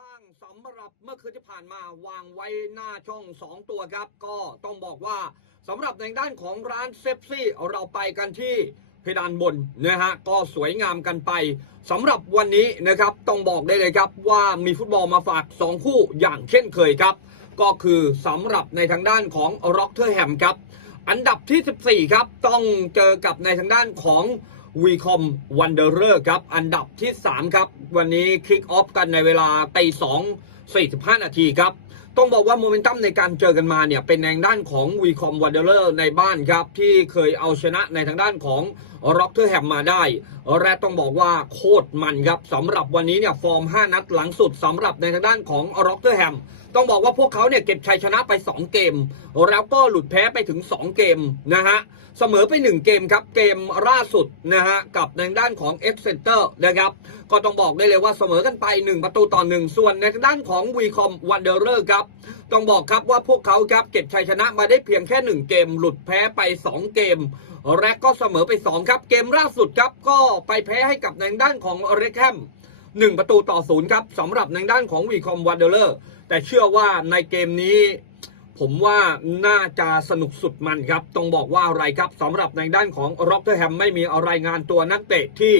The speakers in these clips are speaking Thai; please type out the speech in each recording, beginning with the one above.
บ้างสำหรับเมื่อคืนที่ผ่านมาวางไว้หน้าช่อง 2 ตัวครับ ก็ต้องบอกว่าสำหรับในด้านของร้านเซฟซี่เราไปกันที่เพดานบนนะฮะก็สวยงามกันไปสำหรับวันนี้นะครับต้องบอกได้เลยครับว่ามีฟุตบอลมาฝาก 2 คู่อย่างเช่นเคยครับ ก็คือสำหรับในทางด้านของร็อกเทอร์แฮมครับ อันดับที่ 14 ครับ ต้องเจอกับในทางด้านของ วีคอมวันเดอร์ครับ อันดับที่ 3 ครับ วันนี้คิกออฟกันในเวลาตี2 45นาทีครับ ต้องบอกว่าโมเมนตัมในการเจอกันมาเนี่ย เป็นในด้านของวีคอมวันเดอร์ในบ้านครับ ที่เคยเอาชนะในทางด้านของร็อกเทอร์แฮมมาได้ และต้องบอกว่าโคตรมันครับสำหรับวันนี้เนี่ยฟอร์ม 5 นัดหลังสุดสำหรับในทางด้านของร็อกเทอร์แฮม ต้องบอกว่าพวกเขาเนี่ยเก็บชัยชนะไป 2 เกม แล้วก็หลุดแพ้ไปถึง 2 เกมนะฮะเสมอไป 1 เกมครับ เกมล่าสุดนะฮะกับในด้านของ X Center นะครับก็ต้องบอกได้เลยว่าเสมอกันไป 1 ประตูต่อ 1 ส่วนในด้านของ v c o m Wanderer ครับต้องบอกครับว่าพวกเขาครับเก็บชัยชนะมาได้เพียงแค่ 1 เกม หลุดแพ้ไป 2 เกมและก็เสมอไป 2 ครับ เกมล่าสุดครับก็ไปแพ้ให้กับในด้านของเรคแฮม หนึ่งประตูต่อศูนย์ครับสำหรับในด้านของวีคอมวันเดอร์แต่เชื่อว่าในเกมนี้ผมว่าน่าจะสนุกสุดมันครับ ต้องบอกว่าอะไรครับสำหรับในด้านของร็อกเตอร์แฮมไม่มีรายงานตัวนักเตะที่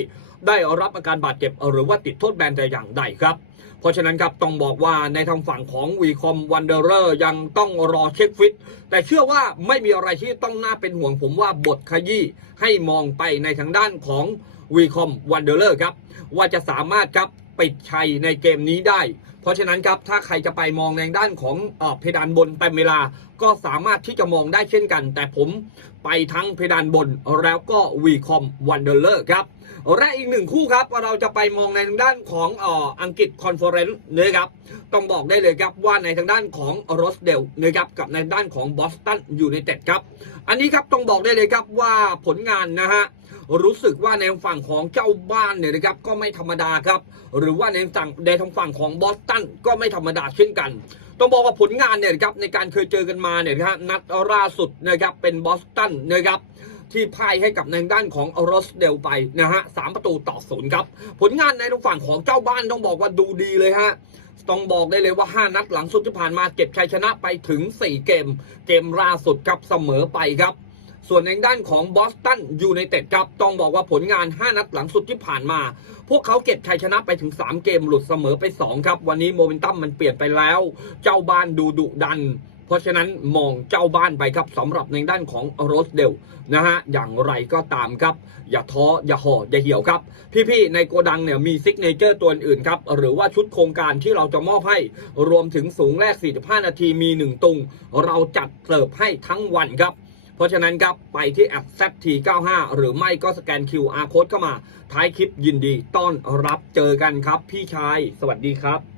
ได้รับอาการบาดเจ็บหรือว่าติดโทษแบนแต่อย่างใดครับ เพราะฉะนั้นครับต้องบอกว่าในทางฝั่งของวีคอมวันเดอร์ยังต้องรอเช็คฟิต แต่เชื่อว่าไม่มีอะไรที่ต้องน่าเป็นห่วงผมว่าบทขยี้ให้มองไปในทางด้านของ วีคอมวันเดอร์เลอร์ครับว่าจะสามารถครับปิดชัยในเกมนี้ได้ เพราะฉะนั้นครับถ้าใครจะไปมองในด้านของเอเพดานบนเต็มเวลาก็สามารถที่จะมองได้เช่นกัน แต่ผมไปทั้งเพดานบนแล้วก็วีคอมวันเดอร์เลอร์ครับและอีกหนึ่งคู่ครับเราจะไปมองในทางด้านของอ่ออังกฤษคอนเฟอเรนซ์นะครับต้องบอกได้เลยครับว่าในทางด้านของโรสเดลนะครับกับในด้านของบอสตันยูไนเต็ดครับ อันนี้ครับต้องบอกได้เลยครับว่าผลงานนะฮะ รู้สึกว่าในฝั่งของเจ้าบ้านเนี่ยนะครับก็ไม่ธรรมดาครับ หรือว่าในฝั่งในทางฝั่งของบอสตันก็ไม่ธรรมดาเช่นกันต้องบอกว่าผลงานเนี่ยนะครับในการเคยเจอกันมาเนี่ยนะฮะนัดล่าสุดนะครับเป็นบอสตันนะครับที่พ่ายให้กับในด้านของโรสเดลไปนะฮะสามประตูต่อศูนย์ครับ ผลงานในทางฝั่งของเจ้าบ้านต้องบอกว่าดูดีเลยฮะต้องบอกได้เลยว่า 5 นัดหลังสุดที่ผ่านมาเก็บชัยชนะไปถึง 4 เกม เกมล่าสุดครับเสมอไปครับ ส่วนในด้านของบอสตันยูไนเต็ดครับต้องบอกว่าผลงาน 5 นัดหลังสุดที่ผ่านมา พวกเขาเก็บชัยชนะไปถึง 3 เกมหลุดเสมอไป 2 ครับ วันนี้โมเมนตัมมันเปลี่ยนไปแล้ว เจ้าบ้านดูดุดันเพราะฉะนั้นมองเจ้าบ้านไปครับสำหรับในด้านของโรสเดลนะฮะอย่างไรก็ตามครับ อย่าท้ออย่าห่ออย่าเหี่ยวครับ พี่ๆในโกดังเนี่ยมีซิกเนเจอร์ตัวอื่นครับ หรือว่าชุดโครงการที่เราจะมอบให้ รวมถึงสูงแรก 45 นาทีมี 1 ตุง เราจัดเสิร์ฟให้ทั้งวันครับ เพราะฉะนั้นครับไปที่แอป ZT95 หรือไม่ก็สแกน QR Code เข้ามา ท้ายคลิปยินดี ต้อนรับเจอกันครับ พี่ชาย สวัสดีครับ